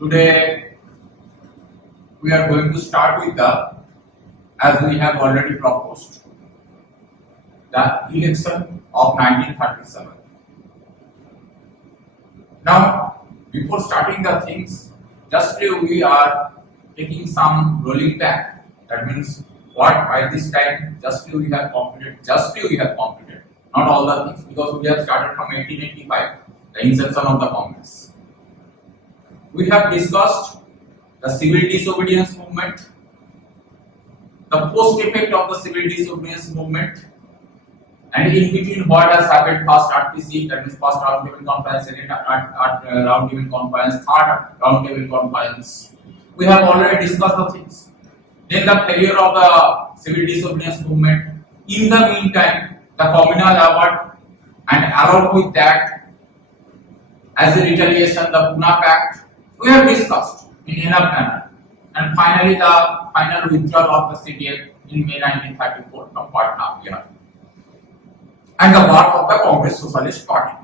Today we are going to start with as we have already proposed, the election of 1937. Now, before starting the things, just we are taking some rolling back. That means what by this time just we have completed, not all the things, because we have started from 1885, the inception of the Congress. We have discussed the civil disobedience movement, the post effect of the civil disobedience movement, and in between what has happened: first RTC, that means first round table conference, second round table conference, third round table conference. We have already discussed the things. Then the failure of the civil disobedience movement. In the meantime, the communal award, and along with that, as a retaliation, the Pune Pact. We have discussed in enough manner. And finally, the final withdrawal of the CDF in May 1934 from Patna, Bihar, and the birth of the Congress Socialist Party.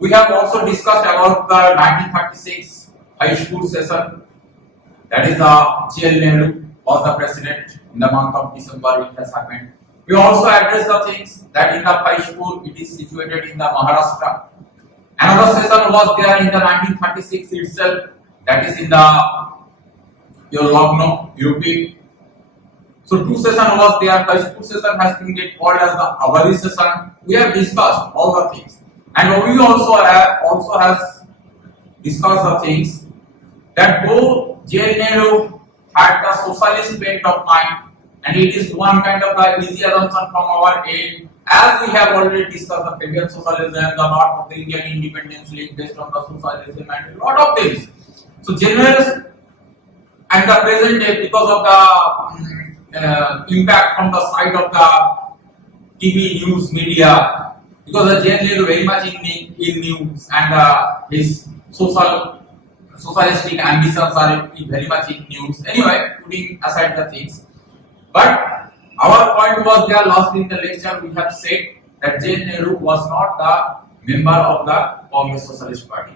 We have also discussed about the 1936 high school session. That is, J.L. Nehru was the president in the month of December. It has happened. We also addressed the things that in the high school it is situated in the Maharashtra. Another session was there in the 1936 itself. That is in the Lucknow, UP. So two sessions was there. The school session has been called as the Avadi session. We have discussed all the things, and we also has discussed the things that though J.L. Nehru had the socialist bent of mind, and it is one kind of the easy assumption from our end, as we have already discussed the Fabian socialism, the birth of the Indian independence league based on the socialism, and a lot of things. So generals and the present day, because of the impact from the side of the TV news media, because the J.L. Nehru very much in news, and his socialistic ambitions are very much in news. Anyway, putting aside the things, but our point was there last in the lecture. We have said that J.L. Nehru was not the member of the Congress Socialist Party.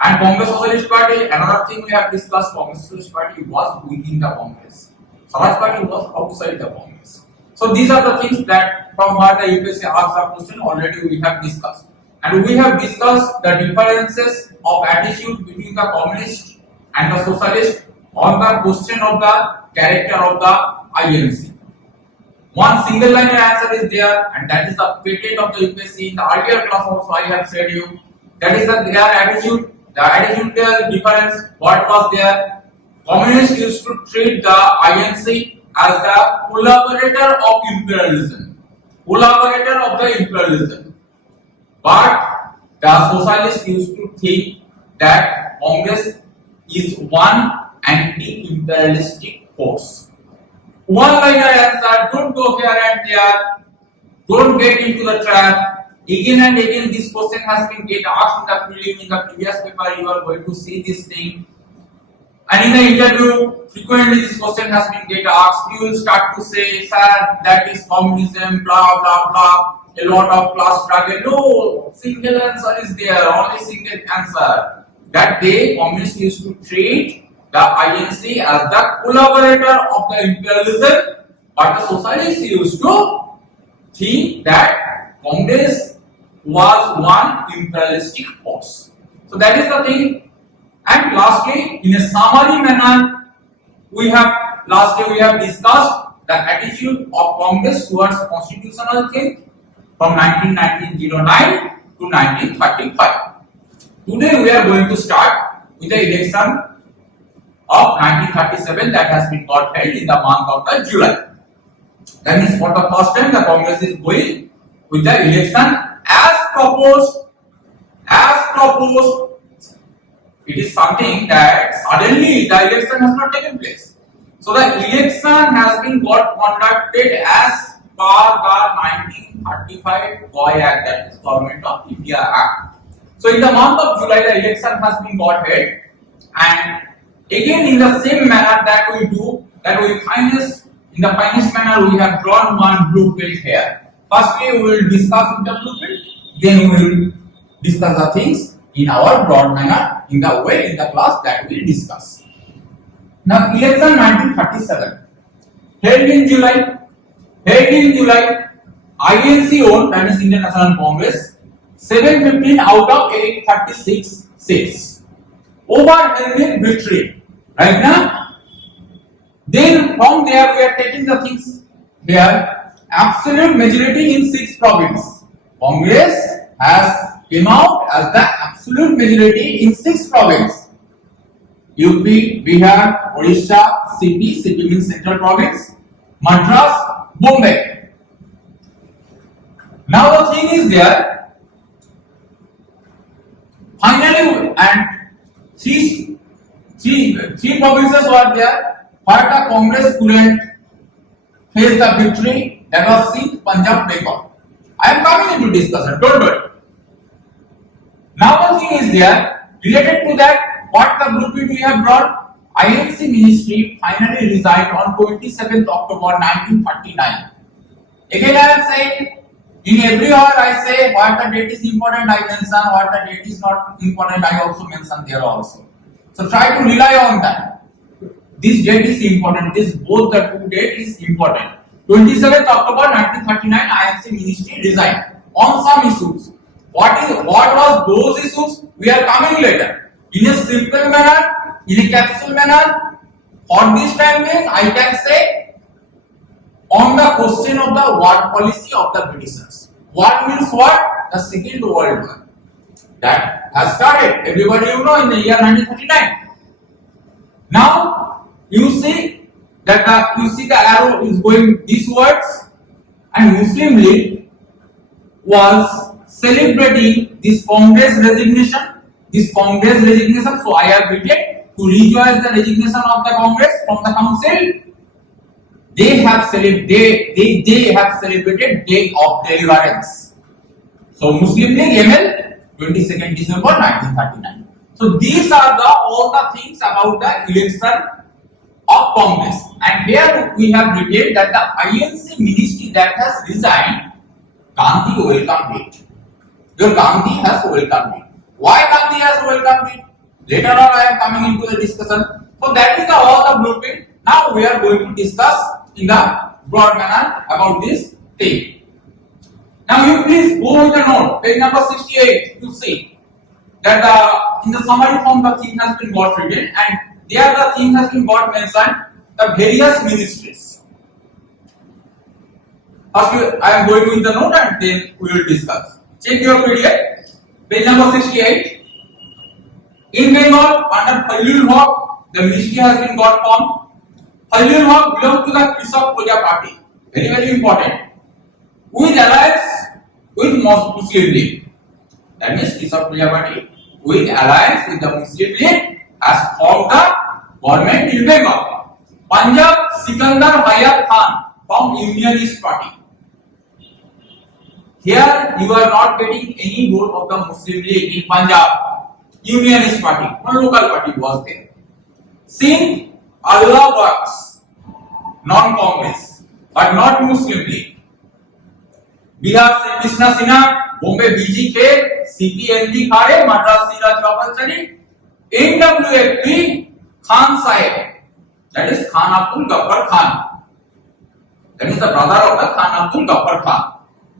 And Congress Socialist Party, another thing we have discussed, Congress Socialist Party was within the Congress. Swaraj Party was outside the Congress. So these are the things that from what the UPSC asked the question already we have discussed. And we have discussed the differences of attitude between the communist and the socialist on the question of the character of the INC. One single line answer is there, and that is the patent of the UPSC. In the earlier class also I have said you, that is their attitude. The attitudinal difference, what was there? Communists used to treat the INC as the collaborator of imperialism. But the socialists used to think that Congress is one anti-imperialistic force. One liner answer, don't go here and there, don't get into the trap. Again and again this question has been asked in the prelim, in the previous paper you are going to see this thing. And in the interview, frequently this question has been asked. You will start to say, sir, that is communism, blah blah blah, a lot of class struggle. No, single answer is there, only single answer. That day, communists used to treat the INC as the collaborator of the imperialism, but the socialists used to think that Congress was one imperialistic force. So that is the thing. And lastly, in a summary manner, we have discussed the attitude of Congress towards constitutional change from 1909 to 1935. Today we are going to start with the election of 1937 that has been got held in the month of the July. That means for the first time the Congress is going with the election as proposed. It is something that suddenly the election has not taken place. So the election has been conducted as per the 1935 GOI Act, that is Government of India Act. So in the month of July the election has been got held, and again in the same manner that we do, that we in the finest manner we have drawn one blueprint here. Firstly we will discuss with the blueprint, then we will discuss the things in our broad manner, in the way in the class that we discuss. Now, election 1937, held in July, INC won, that is Indian National Congress, 715 out of 836 seats. Overwhelming victory. Right now, then from there we are taking the things here. Absolute majority in 6 provinces. Congress has came out as the absolute majority in 6 provinces. UP, Bihar, Odisha, CP means Central Province, Madras, Bombay. Now the thing is there, finally, and three provinces were there where the Congress couldn't face the victory, that was Sindh, Punjab, Bengal. I am coming into discussion, don't worry. Now the thing is there, related to that, what the blueprint we have brought, INC ministry finally resigned on 27th October 1939. Again I am saying, in every hour I say what the date is important I mention, what the date is not important I also mention there also. So try to rely on that. This date is important, this both the two date is important. 27th October 1939 INC ministry resigned on some issues. What was those issues? We are coming later. In a simple manner, in a capsule manner, for this time being, I can say on the question of the war policy of the Britishers. War means what? The Second World War. That has started. Everybody you know in the year 1939. Now you see that the arrow is going this words, and Muslim League was celebrating this Congress resignation. So I have written to rejoice the resignation of the Congress from the Council. They have celebrated Day of Deliverance. So Muslim League ML 22nd December 1939. So these are all the things about the election of Congress. And here we have written that the INC ministry that has resigned, Gandhi welcomed it. Your Gandhi has welcomed it. Why Gandhi has welcomed it? Later on I am coming into the discussion. So that is all the blueprint. Now we are going to discuss in the broad manner about this thing. Now you please go with the note, page number 68, you see that in the summary form the thing has been got written, and there the thing has been got mentioned, the various ministries. First I am going with the note and then we will discuss. Check your PDF, page number 68. In Bengal, under Fazlul Haq, the ministry has been got formed. Fazlul Haq belongs to the Krishak Praja Party, very very important, with alliance with Muslim League. That means Krishak Praja Party with alliance with the Muslim League has formed the government in Bengal. Punjab, Sikandar Hayat Khan from Unionist Party. Here you are not getting any vote of the Muslim League in Punjab. Unionist Party, one local party was there. Sindh, Allah Works, non-Congress, but not Muslim League. Bihar, Krishna Sinha, Bombay BGK, CPND Khare, Madras Siraj Kapalchari, NWFP, Khan Sahib, that is Khan Abdul Ghaffar Khan. That is the brother of the Khan Abdul Ghaffar Khan.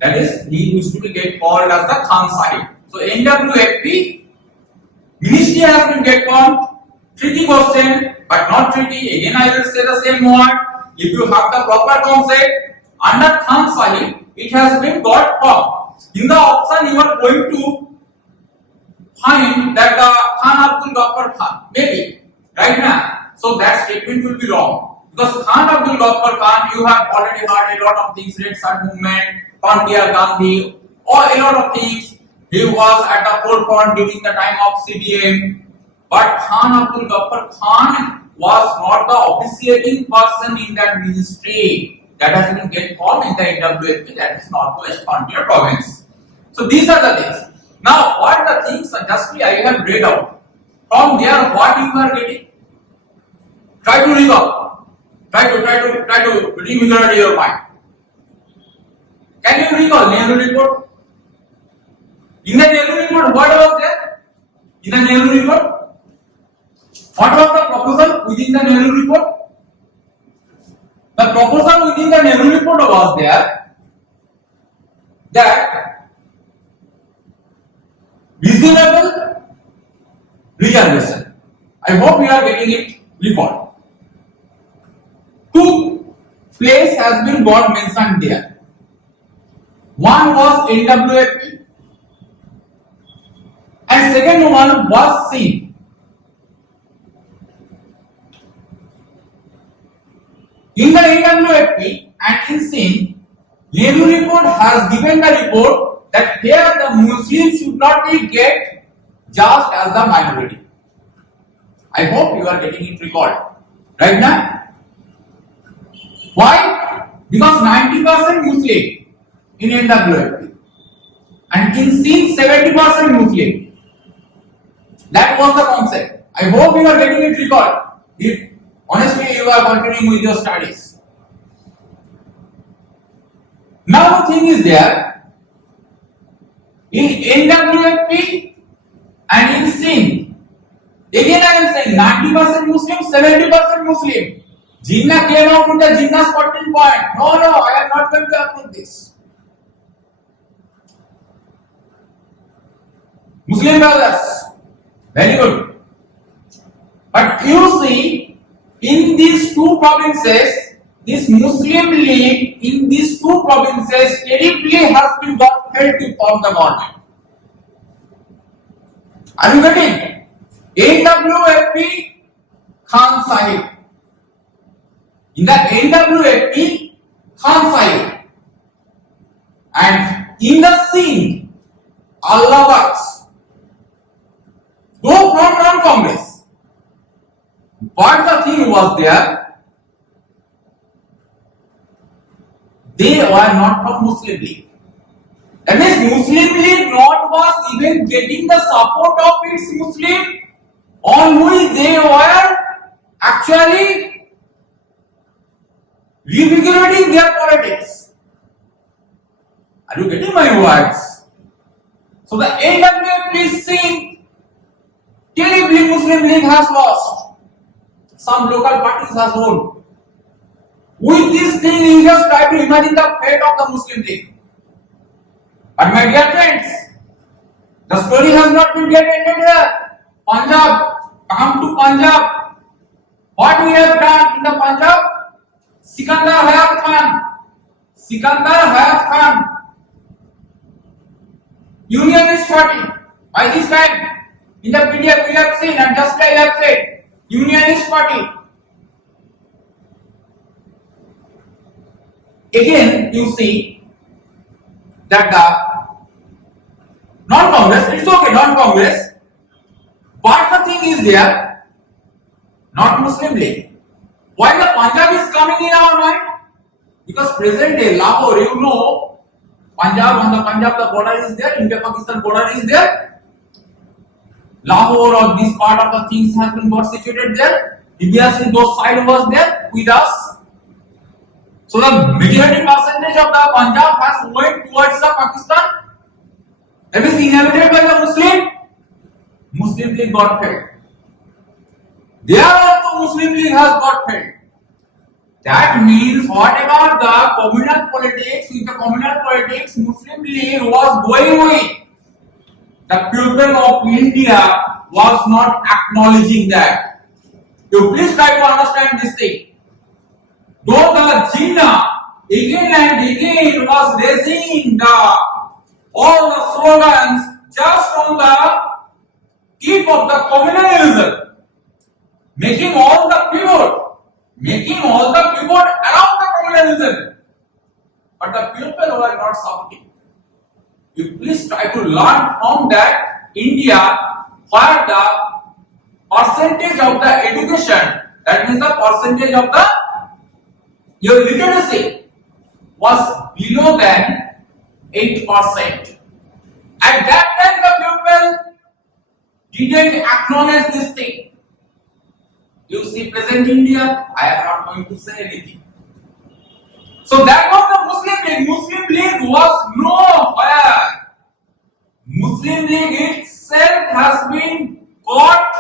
That is, he used to get called as the Khan Sahib. So NWFP ministry has been get formed. Tricky question, but not tricky. Again, I will say the same word. If you have the proper concept, under Khan Sahib, it has been got formed. In the option, you are going to find that the Khan Abdul Ghaffar Khan, maybe, right now. So that statement will be wrong. Because Khan Abdul Ghaffar Khan, you have already heard a lot of things, Red Sun movement, Pandya Gandhi, or a lot of things. He was at the forefront during the time of CBM. But Khan Abdul Ghaffar Khan was not the officiating person in that ministry that has been get formed in the NWFP, that is Northwest Frontier Province. So these are the things. Now what the things justly I have read out. From there what you are getting? Try to recall. Try to revigorate your mind. Can you recall Nehru report? In the Nehru report, what was there? in the Nehru report? What was the proposal within the Nehru report? The proposal within the Nehru report was there that reasonable reservation. I hope you are getting it recalled. Two places has been got mentioned there. One was NWFP and second one was SIND. In the NWFP and in SIND, Nehru report has given the report that here the Muslims should not be get judged as the minority. I hope you are getting it recalled. Right now? Why? Because 90% Muslim in NWFP and in SIND 70% Muslim. That was the concept. I hope you are getting it recalled. If honestly you are continuing with your studies. Now the thing is there, in NWFP and in SIND, again I am saying 90% Muslim, 70% Muslim. Jinnah came out with the Jinnah's 14 point. No, I am not going to approve this. Muslim brothers, very good. But you see, in these two provinces, this Muslim League in these two provinces terribly has been got help from the government. Are you getting? NWFP Khan Sahib. In the NWFP Khan Sahib. And in the SIND, Allah Works. Though from non-Congress. But the thing was there, they were not from Muslim League. That means Muslim League not was even getting the support of its Muslim on which they were actually reinvigorating their politics. Are you getting my words? So the NWFP SIND terribly Muslim League has lost. Some local parties has won. With this thing, you just try to imagine the fate of the Muslim League. But my dear friends, the story has not been yet ended here. Punjab, come to Punjab. What we have done in the Punjab? Sikandar Hayat Khan, Unionist Party. By this time, in the PDF we have seen, and just like I have said, Unionist Party. Again, you see that the non-Congress, it's okay, non-Congress, but the thing is there, not Muslim League. Why the Punjab is coming in our mind? Because present day Lahore, you know, Punjab, on the Punjab the border is there, India-Pakistan border is there. Lahore or this part of the things has been got situated there. Previously those side was there with us. So the majority percentage of the Punjab has went towards the Pakistan. That is inhabited by the Muslim. Muslim League got failed. There also Muslim League has got failed. That means whatever the communal politics, with the communal politics Muslim League was going with, the people of India was not acknowledging that. You please try to understand this thing. Though the Jinnah again and again was raising all the slogans just on the tip of the communalism, making all the pivot around the communalism, but the people were not supporting. You please try to learn from that India, where the percentage of the education, that means the percentage of the your literacy was below than 8%. At that time the people didn't acknowledge this thing. You see present India, I am not going to say anything. So that was the Muslim League. Muslim League was nowhere. Muslim League itself itself has been got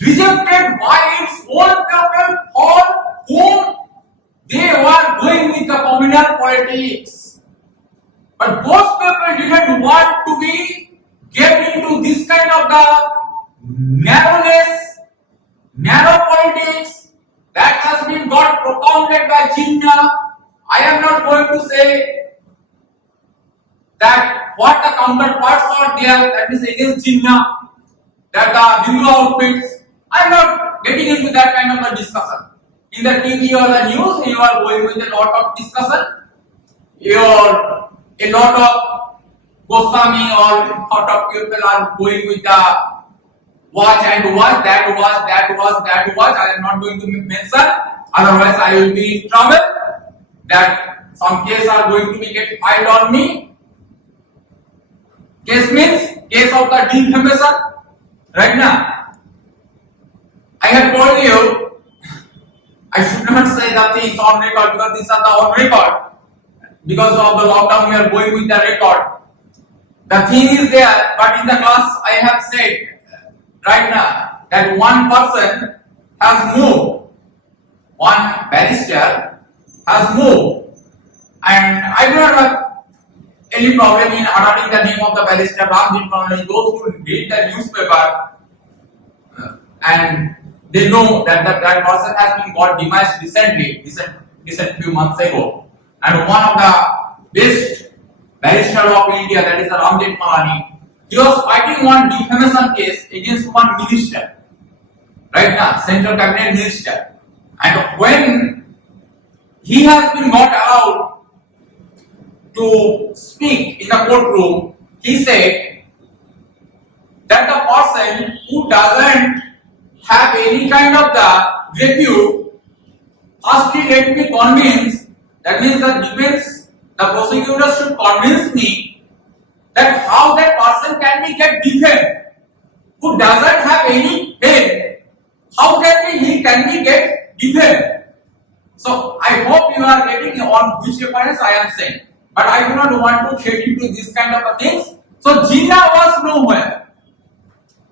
rejected by its own people for whom they were going with the communal politics. But those people didn't want to be get into this kind of the narrowness, narrow politics that has been got propounded by Jinnah. I am not going to say that what the counterparts are there, that is against Jinnah, that the Hindu outfits. I am not getting into that kind of a discussion. In the TV or the news, you are going with a lot of discussion. A lot of Goswami or lot of people are going with the watch and watch, that watch, that watch, that watch. I am not going to mention, otherwise I will be in trouble. That some case are going to be get filed on me. Case means case of the defamation. Right now, I have told you I should not say the things on record because these are the on record. Because of the lockdown, we are going with the record. The thing is there, but in the class I have said right now that one person has moved, one barrister has moved, and I do not have any problem in uttering the name of the barrister Ramjit Malani. Those who read the newspaper and they know that that person has been got demised recent few months ago, and one of the best barrister of India, that is the Ramjit Malani, he was fighting one defamation case against one minister, right now, central cabinet minister, and when he has been got allowed to speak in the courtroom, he said that the person who doesn't have any kind of the repute, firstly let me convince, that means the defense, the prosecutor should convince me that how that person can be get defamed, who doesn't have any head, how can he can be get defamed. So I hope you are getting on which reference I am saying, but I do not want to get into this kind of things. So Jinnah was nowhere,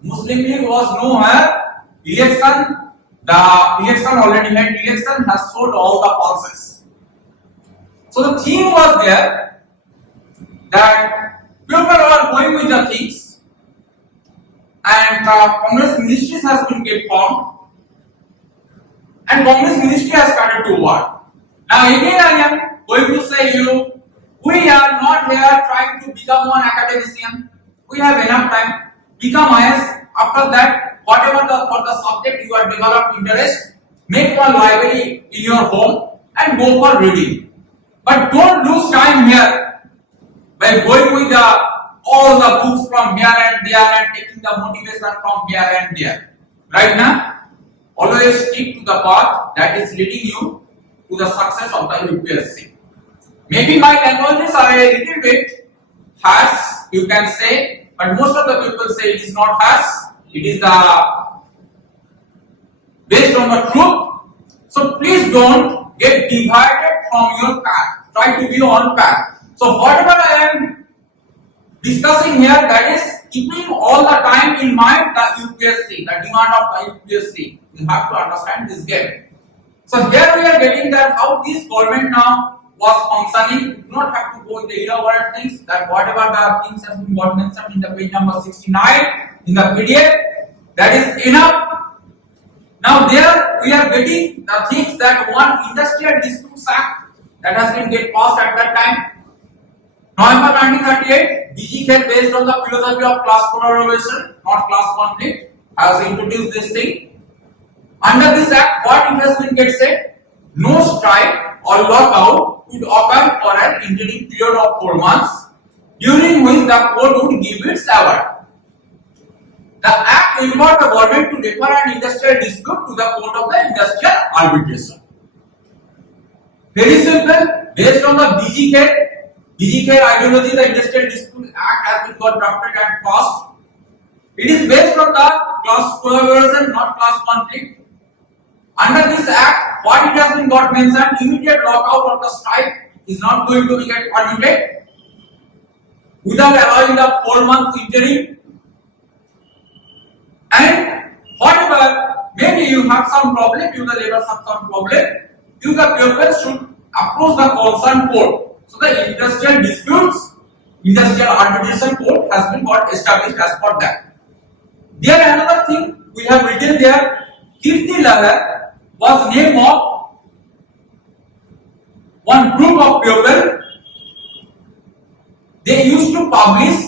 Muslim League was nowhere. Election, the election already had election, has sold all the pulses. So the theme was there that people were going with the things, and Congress ministries has been get formed, and Congress ministry has started to work. Now again I am going to say you, we are not here trying to become one academician. We have enough time. Become IS. After that, whatever for the subject you are developed interest, make one library in your home and go for reading. But don't lose time here by going with all the books from here and there and taking the motivation from here and there. Right now, always stick to the path that is leading you to the success of the UPSC. Maybe my languages are a little bit harsh, you can say, but most of the people say it is not harsh. It is based on the truth. So please don't get divided from your path. Try to be on path. So whatever I am discussing here, that is keeping all the time in mind the UPSC, the demand of the UPSC. You have to understand this game. So here we are getting that how this government now was functioning. You do not have to go in the elaborate things, that whatever the things has been got mentioned in the page number 69 in the PDF, that is enough. Now there we are getting the things that one Industrial Disputes Act that has been get passed at that time, November 1938. BG Kher, based on the philosophy of class collaboration, not class conflict, has introduced this thing. Under this act, what it has been get said, no strike or lockout would occur for an interim period of 4 months, during which the court would give its award. The act involved the government to defer an industrial dispute to the court of the industrial arbitration. Very simple, based on the BG Kher ideology, the Industrial Dispute Act has been got drafted and passed. It is based on the class collaboration, not class conflict. Under this act, what it has been got mentioned, immediate lockout of the strike is not going to be get permitted without allowing the 4 months interim. And whatever, maybe you have some problem, you the laborers have some problem, you the people should approach the concerned court. So the industrial disputes, industrial arbitration court has been got established as per that. There another thing we have written there, Kirti Lahar was name of one group of people. They used to publish.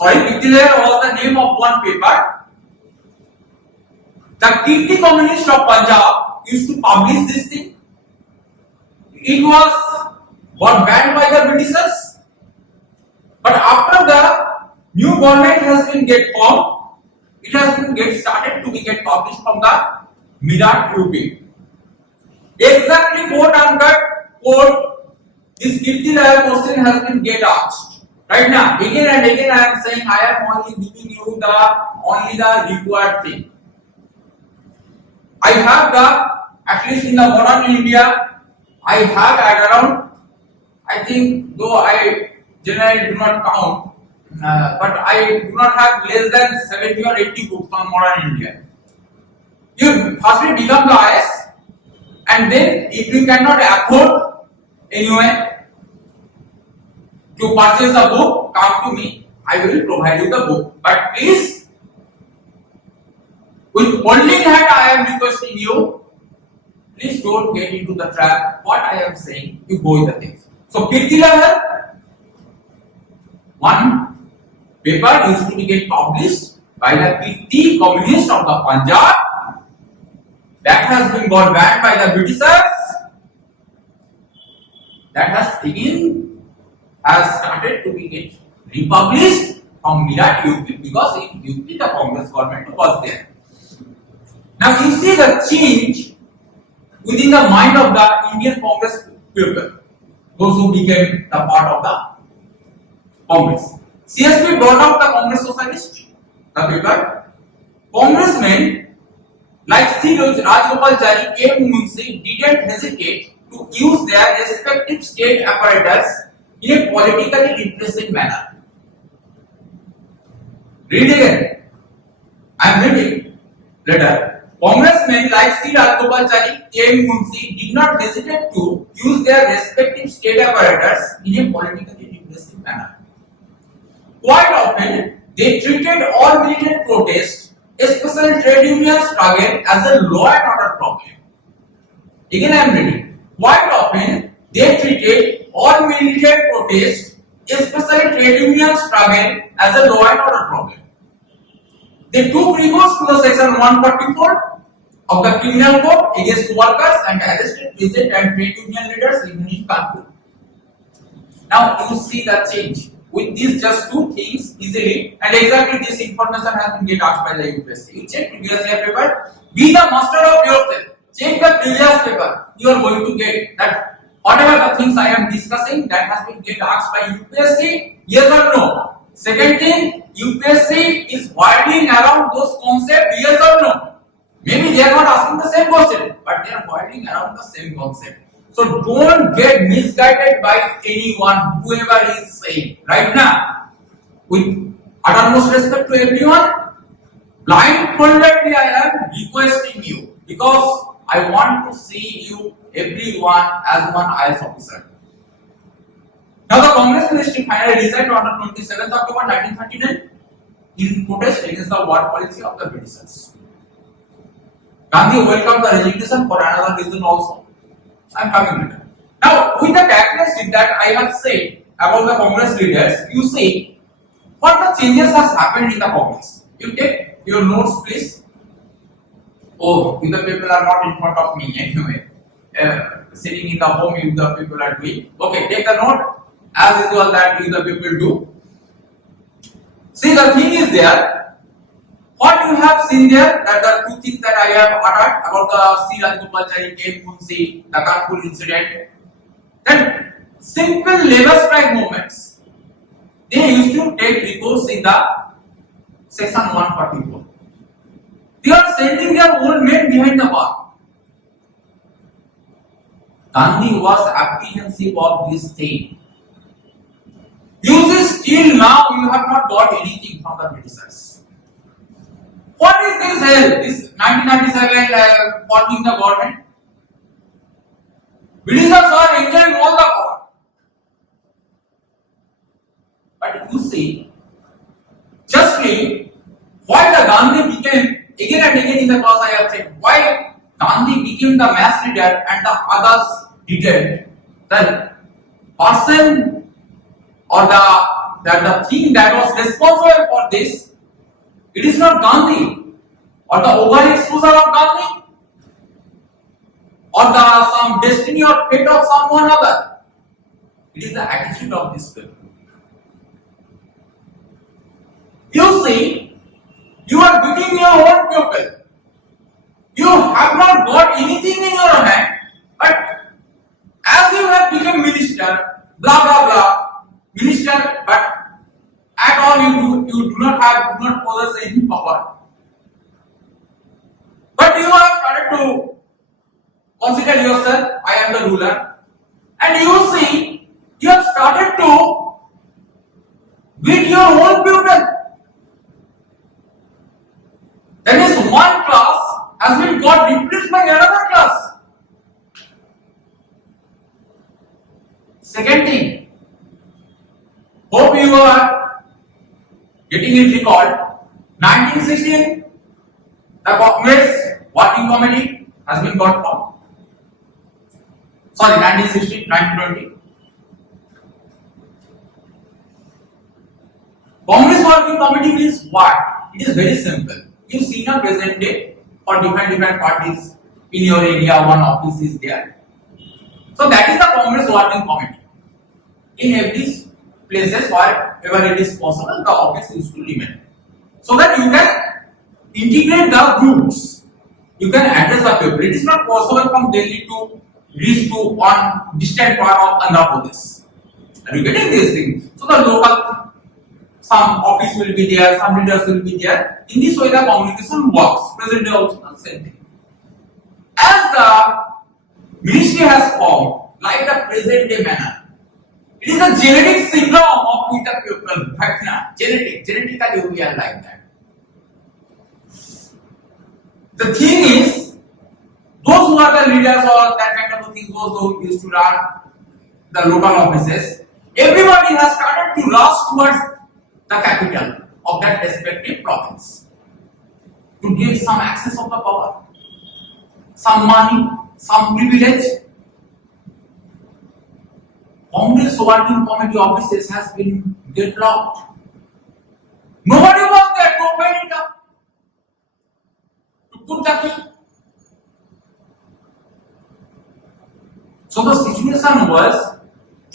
Kirti Lahar was the name of one paper. The Kirti Communist of Punjab used to publish this thing. It was got banned by the Britishers. But after the new government has been get formed, it has been get started to be get published from the Mirat UP. Exactly quote unquote quote this Kirti Lahar question has been get asked. Right now, again and again I am saying I am only giving you only the required thing. I have at least in the modern India, I have at around, I think though I generally do not count, but I do not have less than 70 or 80 books on modern India. You firstly become the IS, and then if you cannot afford anyway to purchase the book, come to me, I will provide you the book. But please, with holding hand I am requesting you, please don't get into the trap. What I am saying, you go with the things. So Kirti Lahar, one paper used to be get published by the Kirti Communist of the Punjab. That has been got banned by the Britishers. That has started to be get republished from Mirat UP because in UP the Congress government was there. Now you see the change within the mind of the Indian Congress people, those who became the part of the Congress. CSP brought out the Congress Socialist, the paper. Congressmen like C. Rajgopalachari, K. Munshi didn't hesitate to use their respective state apparatus in a politically repressive manner. Read again. I am reading later. Congressmen like C. Rajgopalachari, K. Munshi did not hesitate to use their respective state apparatus in a politically repressive manner. Quite often, they treated all militant protests, especially trade union struggle, as a law and order problem. Again, I am reading. Quite often, they treated all militant protests, especially trade union struggle, as a law and order problem. They took recourse to the section 144 of the Criminal Code against workers and arrested peasant and trade union leaders in Kanpur. Now you see the change. With these just two things easily, and exactly this information has been get asked by the UPSC. You check previous year paper, be the master of yourself. Check the previous paper. You are going to get that whatever the things I am discussing that has been get asked by UPSC, yes or no. Second thing, UPSC is widening around those concepts, yes or no. Maybe they are not asking the same question, but they are widening around the same concept. So don't get misguided by anyone, whoever is saying. Right now, with uttermost respect to everyone, blindfoldedly I am requesting you because I want to see you, everyone, as one IS officer. Now the Congress ministry finally resigned on the 27th October 1939 in protest against the war policy of the Britishers. Gandhi welcomed the resignation for another reason also. I am coming later. Now, with the characteristic that I have said about the Congress leaders, you see what the changes has happened in the Congress. You take your notes, please. Oh, if the people are not in front of me anyway, sitting in the home, if the people are doing. Okay, take the note as usual that if the people do. See, the thing is there. What you have seen there, that the two things that I have uttered about the C. Rajgopalachari, K. Munshi, the Kanpur incident, then simple labor strike movements, they used to take recourse in the section 144. They are sending their own men behind the bar. Gandhi was apprehensive of this thing. You see, still now you have not got anything from the Britishers. hell? This 1997 forming the government. Britishers were enjoying all the power. But you see, justly, why the Gandhi became, again and again in the class I have said, why Gandhi became the mass leader and the others didn't. The person or the thing that was responsible for this, it is not Gandhi or the overexposure of Gandhi or the some destiny or fate of someone other. It is the attitude of this people. You see, you are beating your own people. You have not got anything in your hand, but as you have become minister, blah blah blah, minister, but at all you do not possess any power. But you have started to consider yourself, I am the ruler, and you see, you have started to beat your own pupil. That is, one class has been got replaced by another class. Second thing, hope you are getting it recalled. 1916, the Congress Working Committee has been got formed. Sorry, 1916, 1920. Congress Working Committee means what? It is very simple. You see now present day for different parties in your area, one office is there. So that is the Congress Working Committee. In every places wherever it is possible, the office is to remain. So that you can integrate the groups. You can address the people. It is not possible from Delhi to reach to one distant part of Andhra Pradesh. Are you getting these things? So the local, some office will be there, some leaders will be there. In this way, the communication works. Present day also the same thing. As the ministry has formed, like the present day manner, it is a genetic syndrome of Peter people. Genetically we are like that. The thing is, those who are the leaders or that kind of thing, those who used to run the local offices, everybody has started to rush towards the capital of that respective province to give some access of the power, some money, some privilege. Congress Working Committee offices has been deadlocked. Nobody was there to open it up, to put the key. So the situation was,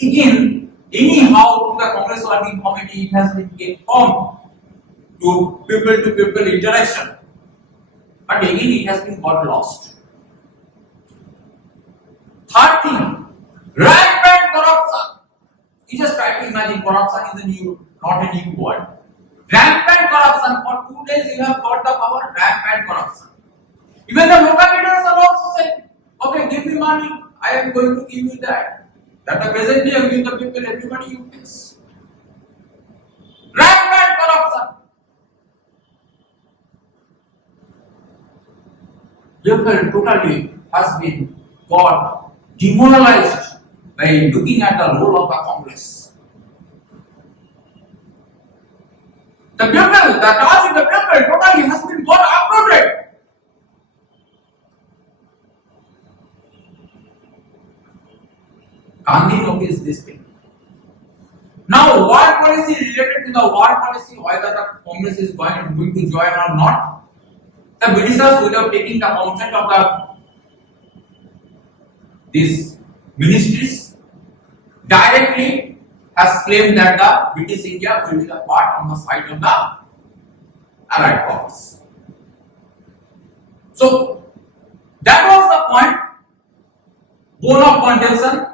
again, anyhow through the Congress Working Committee it has been formed to people interaction. But again it has been got lost. Third thing, rampant corruption. You just try to imagine corruption is not a new word. Rampant corruption. For 2 days you have got the power, rampant corruption. Even the local leaders are also saying, okay, give me money, I am going to give you that. That the present day you give the people, everybody you face. Rampant corruption. People totally has been got demoralized by looking at the role of the Congress. The people, the task of the people totally has been got uprooted. Gandhi noticed this thing. Now, war policy related to the war policy, whether the Congress is going to join or not, the Britishers, without taking the consent of these ministries, directly has claimed that the British India will be the part on the side of the Allied powers. So that was the point, bone of contention.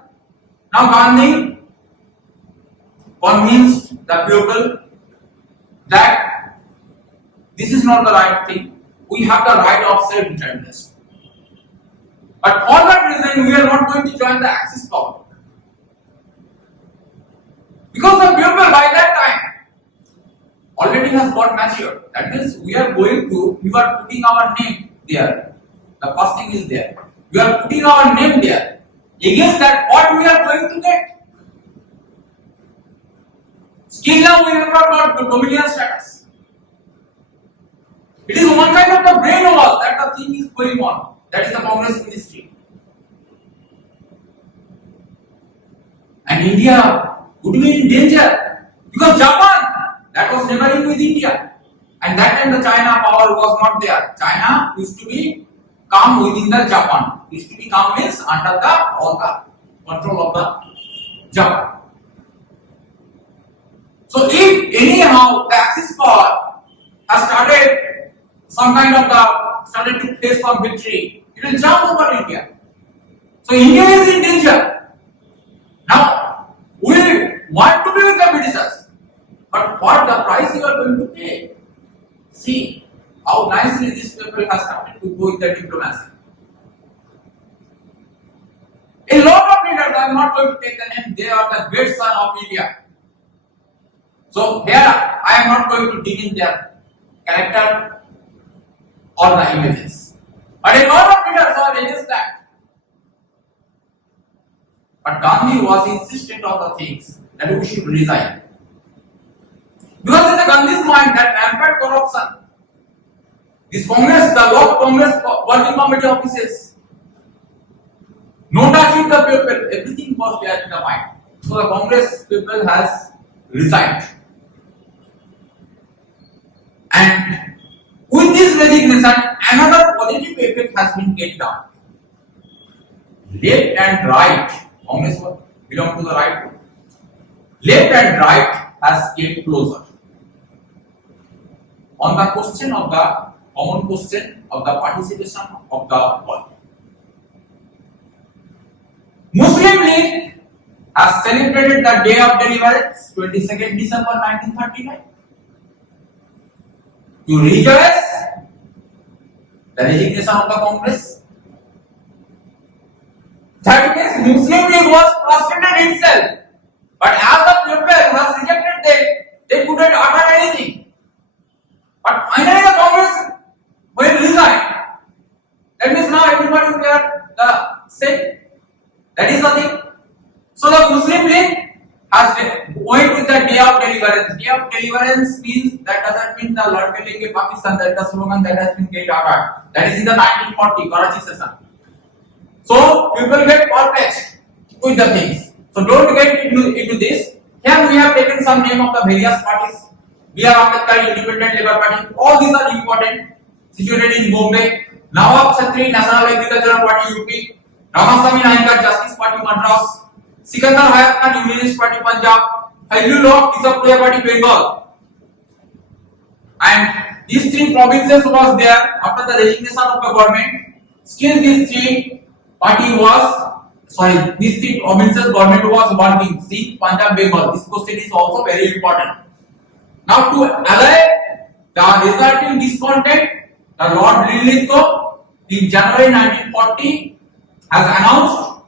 Now Gandhi convinced the people that this is not the right thing. We have the right of self-determination. But for that reason, we are not going to join the Axis power. Because the people by that time, already has got matured. That means we are putting our name there. The first thing is there. We are putting our name there. Against that, what we are going to get? Still now we have not got the dominion status. It is one kind of the brainwash that the thing is going on. That is the Congress ministry. And India would be in danger because Japan, that was neighboring with India. And that time the China power was not there. China used to be come within the Japan. Used to be come means under the all the control of the Japan. So if anyhow the Axis power has started to face some victory, it will jump over India. So India is in danger. Now we want to be with the Britishers, but what the price you are going to pay? See how nicely this people has started to go with the diplomacy. A lot of leaders, I am not going to take the name, they are the great son of India. So here I am not going to dig in their character or the images. But a lot of leaders are against that. But Gandhi was insistent on the things that we should resign. Because in the Gandhi's mind that rampant corruption, this Congress, the Lord Congress working committee offices, no touching the people, everything was there in the mind. So the Congress people has resigned. And with this resignation, another positive effect has been get down. Left and right, Congress belong to the right group. Left and right has came closer. On the question of the common question of the participation of the world. Muslim League has celebrated the day of deliverance, 22nd December 1939, to rejoice the resignation of the Congress. That means Muslim League was frustrated itself, but as the people has rejected them, they couldn't utter anything. But finally the Congress will resign. That means now everybody will get the same. That is the thing. So the Muslim League has went with the day of deliverance. Day of deliverance means that doesn't mean the Lord Kelenge Pakistan, that the slogan that has been get uttered. That is in the 1940 Karachi session. So people get perplexed with the things. So don't get into this. Here we have taken some name of the various parties. B.R. Ambedkar, Independent Labour Party. All these are important. Situated in Bombay. Nawab Chhatri, National Agricultural Party UP. Ramaswamy Naikar, Justice Party Madras. Sikandar Hayat Khan, Unionist Party Punjab. Hailul Haq, Disapproval Party Bengal. And these three provinces was there after the resignation of the government. Still these three provinces government was working. Sikh, Punjab, Bengal. This question is also very important. Now to allay the resulting discontent, the Lord Linlithgow in January 1940 has announced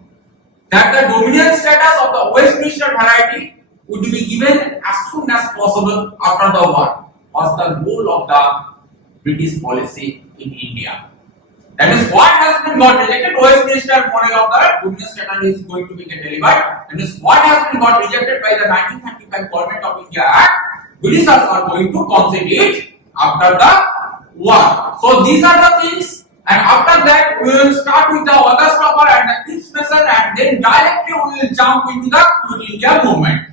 that the dominion status of the Westminster variety would be given as soon as possible after the war, was the goal of the British policy in India. That is what has been got rejected. Westminster model of the dominion status is going to be delivered. That is what has been got rejected by the 1935 Government of India Act. Britishers are going to concede it after the war. So these are the things, and after that we will start with the August Stopper and the Cliff Mason, and then directly we will jump into the Quit India movement.